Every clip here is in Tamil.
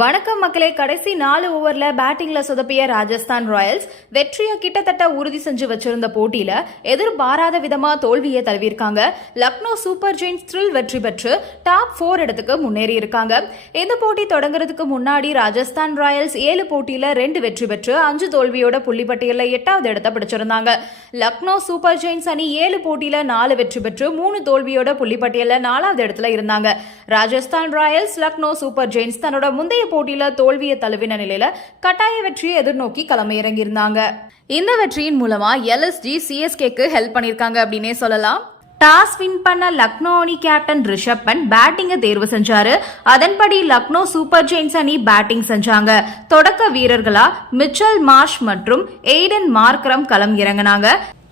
வணக்கம் மக்களே. கடைசி நாலு ஓவர்ல பேட்டிங்ல சொதப்பிய ராஜஸ்தான் ராயல்ஸ் வெற்றியை கிட்டத்தட்ட உறுதி செஞ்சு வச்சிருந்த போட்டியில எதிர்பாராத விதமா தோல்வியை தழுவியிருக்காங்க. லக்னோ சூப்பர் ஜெயின்ஸ் த்ரில் வெற்றி பெற்று டாப் ஃபோர் இடத்துக்கு முன்னேறி இருக்காங்க. இந்த போட்டி தொடங்குறதுக்கு முன்னாடி ராஜஸ்தான் ராயல்ஸ் ஏழு போட்டியில ரெண்டு வெற்றி பெற்று அஞ்சு தோல்வியோட புள்ளிப்பட்டியலில் எட்டாவது இடத்தை பிடிச்சிருந்தாங்க. லக்னோ சூப்பர் ஜெயின்ஸ் அணி ஏழு போட்டியில நாலு வெற்றி பெற்று மூணு தோல்வியோட புள்ளிப்பட்டியலில் நாலாவது இடத்துல இருந்தாங்க. Rajasthan Royals Lucknow Super Giants தன்னோட முந்தைய போட்டியில தோல்வியை தழுவின நிலையில கட்டாய வெற்றியை எதிர்நோக்கி களமிறங்கியிருந்தாங்க. இந்த வெற்றியின் மூலமா எல்எஸ்ஜி சிஎஸ்கேக்கு ஹெல்ப் பண்ணிருக்காங்க அப்படின்னே சொல்லலாம். டாஸ் வின் பண்ண லக்னோ அணி கேப்டன் ரிஷப் பண்ட் பேட்டிங்கை தேர்வு செஞ்சாரு. அதன்படி லக்னோ சூப்பர் ஜெயின்ஸ் அணி பேட்டிங் செஞ்சாங்க. தொடக்க வீரர்களா மிச்சல் மார்ஷ் மற்றும் எய்டன் மார்க்ரம் களம் இறங்கினாங்க.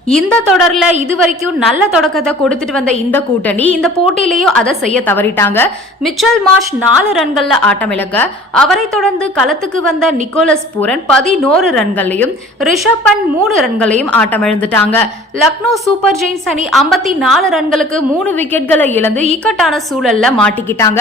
இந்த தொடர்ல இதுவரைக்கும் நல்ல தொடக்கத்தை கொடுத்துட்டு வந்த இந்த கூட்டணி இந்த போட்டியிலேயும் அதை செய்ய தவறிட்டாங்க. மிச்சல் மார்ஷ் நாலு ரன்கள்ல ஆட்டமிழக்க அவரை தொடர்ந்து களத்துக்கு வந்த நிக்கோலஸ் பூரன் பதினோரு ரன்களையும் ரிஷப் பண்ட் மூணு ரன்களையும் ஆட்டமிழந்துட்டாங்க லக்னோ சூப்பர் ஜெயின்ஸ் அணி ஐம்பத்தி நாலு ரன்களுக்கு மூணு விக்கெட்களை இழந்து இக்கட்டான சூழல்ல மாட்டிக்கிட்டாங்க.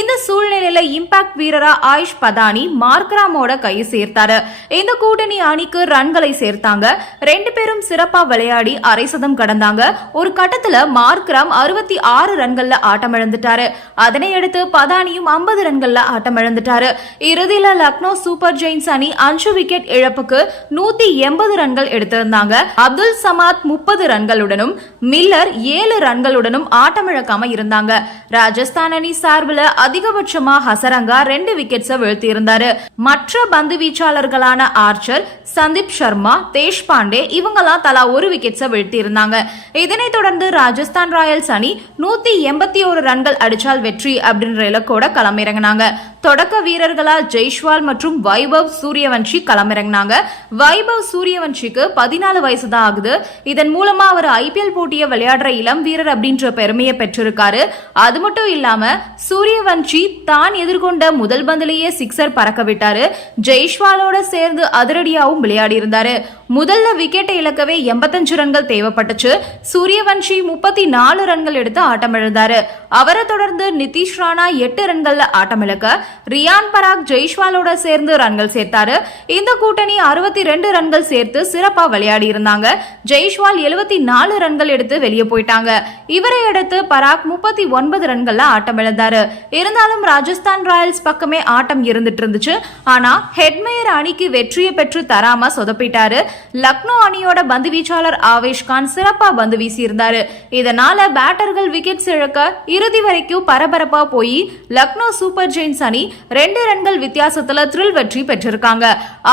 இந்த சூழ்நிலையில இம்பாக்ட் வீரரா ஆயுஷ் பதானி மார்க்ராமோட கை சேர்த்தாரு. இந்த கூட்டணி அணிக்கு ரன்களை சேர்த்தாங்க. ரெண்டு பேரும் சிறப்பா விளையாடி அரை சதம் கடந்தாங்க. ஒரு கட்டத்துல மார்க்ராம் அறுபத்தி ஆறு ரன்கள்ல ஆட்டமிழந்துட்டாரு அதனை அடுத்து பதானியும் ஐம்பது ரன்கள்ல ஆட்டமிழந்துட்டாரு இறுதியில லக்னோ சூப்பர் ஜெயின்ஸ் அணி அஞ்சு விக்கெட் இழப்புக்கு நூத்தி எண்பது ரன்கள் எடுத்திருந்தாங்க. அப்துல் சமாத் முப்பது ரன்களுடனும் மில்லர் ஏழு ரன்களுடனும் ஆட்டமிழக்காம இருந்தாங்க. ராஜஸ்தான் அணி சார்பில் அதிகபட்சமா ஹசரங்கா ரெண்டு விக்கெட்ஸை வீழ்த்தி இருந்தாரு மற்ற பந்து வீச்சாளர்களான ஆர்ச்சர் சந்தீப் சர்மா தேஷ் பாண்டே இவங்கெல்லாம் தலா ஒரு விக்கெட்ஸை வீழ்த்தியிருந்தாங்க. இதனைத் தொடர்ந்து ராஜஸ்தான் ராயல்ஸ் அணி நூத்தி எண்பத்தி ஒரு ரன்கள் அடிச்சால் வெற்றி அப்படின்ற இலக்கோட களமிறங்கினாங்க. தொடக்க வீரர்களா ஜெய்ஷ்வால் மற்றும் வைபவ் சூரியவன்ஷி களமிறங்கினாங்க. வைபவ் சூரியவன்ஷிக்கு பதினாலு வயசு தான் ஆகுது. இதன் மூலமா அவர் ஐபிஎல் போட்டியை விளையாடுற இளம் வீரர் அப்படின்ற பெருமையை பெற்றிருக்காரு. அது மட்டும் இல்லாம சூரியவன்ஷி தான் எதிர்கொண்ட முதல் பந்திலேயே சிக்ஸர் பறக்க விட்டாரு. ஜெய்ஷ்வாலோட சேர்ந்து அதிரடியாவும் விளையாடி இருந்தாரு முதல்ல விக்கெட்டை இழக்கவே எண்பத்தஞ்சு ரன்கள் தேவைப்பட்டுச்சு. சூரியவன்ஷி முப்பத்தி நாலு ரன்கள் எடுத்து ஆட்டமிழந்தாரு அவரை தொடர்ந்து நிதிஷ் ராணா எட்டு ரன்கள்ல ஆட்டமிழக்க ரியான் பராக் ஜெய்ஷ்வாலோட சேர்ந்து ரன்கள் சேர்த்தாரு. இந்த கூட்டணி அறுபத்தி ரெண்டு ரன்கள் சேர்த்து சிறப்பா விளையாடி இருந்தாங்க. ஜெய்ஷ்வால் எழுபத்தி நாலு ரன்கள் எடுத்து வெளியே போயிட்டாங்க. இவரை அடுத்து பராக் முப்பத்தி ஒன்பது ரன்கள்ல ஆட்டம் இழந்தாரு. இருந்தாலும் ராஜஸ்தான் ராயல்ஸ் பக்கமே ஆட்டம் இருந்துட்டு இருந்துச்சு. ஆனா ஹெட்மேயர் அணிக்கு வெற்றியை பெற்று தராம சொதப்பிட்டாரு. லக்னோ அணியோட பந்து வீச்சாளர் ஆவேஷ் ஆவேஷ்கான் சிறப்பா பந்து வீசியிருந்தாரு. இதனால பேட்டர்கள் விக்கெட்ஸ் இழக்க இறுதி வரைக்கும் பரபரப்பா போய் லக்னோ சூப்பர் ஜெயின்ஸ் அணி ரெண்டு ரன்கள் வித்தியாசத்துல த்ரில் வெற்றி பெற்றிருக்காங்க.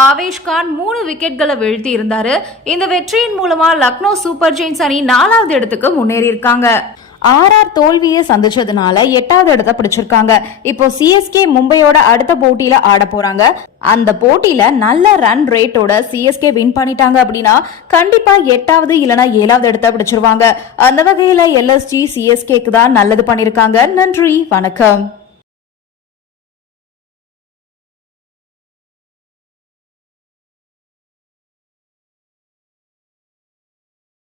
ஆவேஷ்கான் மூணு விக்கெட்களை வீழ்த்தி இருந்தாரு இந்த வெற்றியின் மூலமா லக்னோ சூப்பர் ஜெயின்ஸ் அணி நாலாவது இடத்துக்கு முன்னேறி இருக்காங்க ஆர்ஆர் தோல்வியை சந்திச்சதுனால எட்டாவது இடத்தை பிடிச்சிருக்காங்க. இப்போ சிஎஸ்கே மும்பையோட அடுத்த போட்டியில ஆட போறாங்க. அந்த போட்டியில நல்ல ரன் ரேட்டோட சிஎஸ்கே வின் பண்ணிட்டாங்க அப்படின்னா கண்டிப்பா எட்டாவது இல்லனா ஏழாவது இடத்த பிடிச்சிருவாங்க. அந்த வகையில எல்எஸ்ஜி சிஎஸ்கேக்கு தான் நல்லது பண்ணிருக்காங்க. நன்றி வணக்கம்.